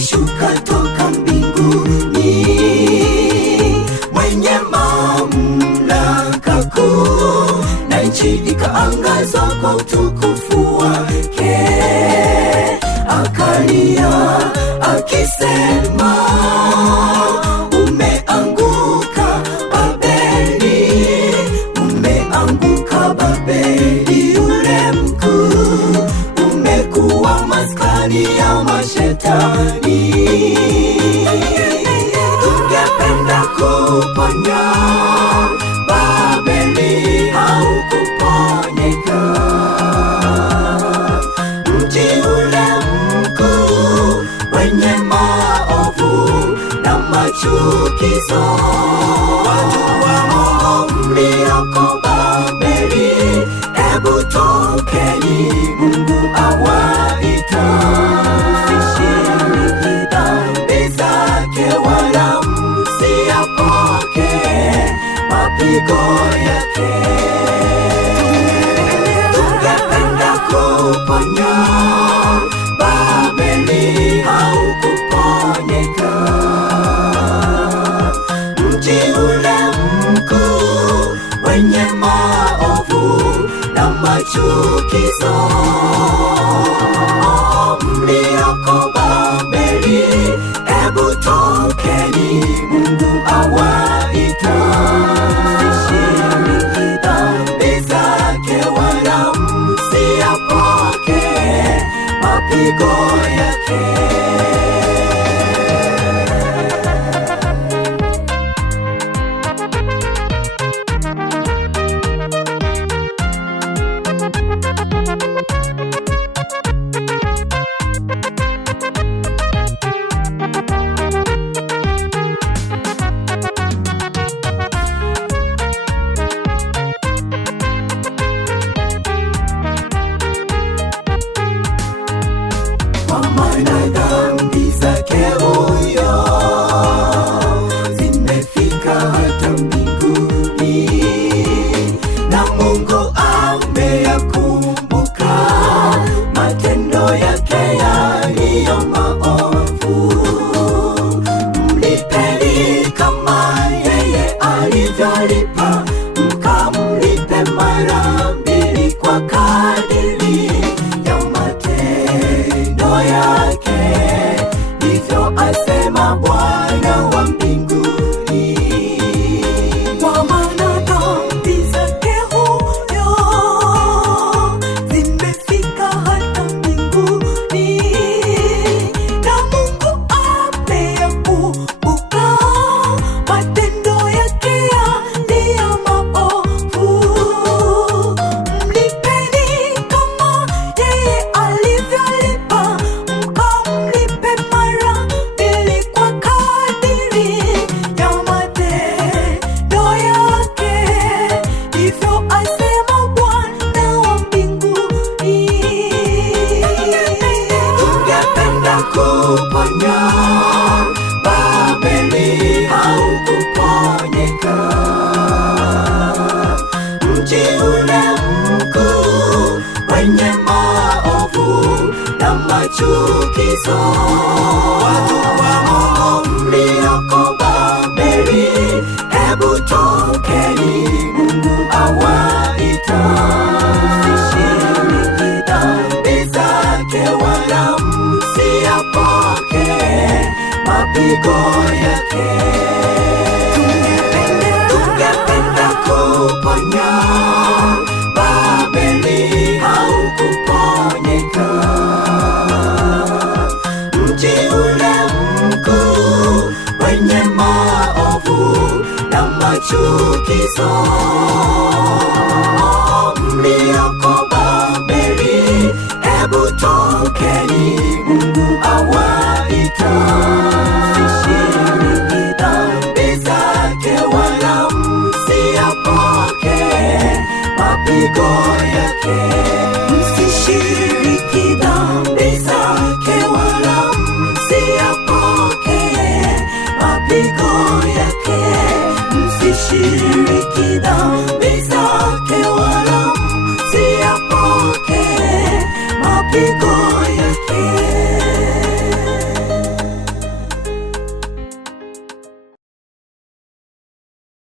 alishuka toka mbinguni, mwenye mamlaka kuu, na nchi ikaangazwa kwa utukufu wake. Akalia akisema, umeanguka Babeli, umeanguka Babeli ule mkuu, umekuwa maskani ya mashetani. Tungependa kuponya Babeli haukuponyeka. Mji ule mkuu wenye maovu na machukizo, watu wa Mungu mlioko Babeli, ebu tokeni, Mungu awaita. Msishiriki dhambi zake wala msiyapoke mapigo yake. Tungependa kuponya Babeli haukuponyeka. Mji ule mkuu wenye maovu na machukizo, mlioko Babeli, ebu tokeni, Mungu awaita. Msishiriki dhambi zake wala msiyapoke mapigo yake. Maana dhambi zake huyo zimefika hata mbinguni, na Mungu ameyakumbuka matendo yake yaliyo maovu. Mlipeni kama yeye alivyolipa, mkamlipe mara mbili kwa kadiri ya matendo yake, ndivyo asema Bwana wa mbinguni. Kwa maana dhambi zake huyo zimefika hata mbinguni, na Mungu ameyakumbuka matendo yake yaliyo maovu. Mlipeni kama yeye alivyolipa, mkamlipe mara mbili kwa kadiri ya matendo yake, ndivyo asema Bwana wa mbinguni. Tungependa kuponya Babeli haukuponyeka. Mji ule mkuu wenye maovu na machukizo, watu wa Mungu mlioko Babeli, ebu tokeni, Mungu awaita. Msishiriki dhambi zake wala msiyapoke mapigo yake. Tungependa kuponya Babeli haukuponyeka. Mji ule mkuu wenye maovu na machukizo, mlioko Babeli, ebu tokeni, Mungu awaita. Msishiriki dhambi zake wala msiyapoke mapigo yake.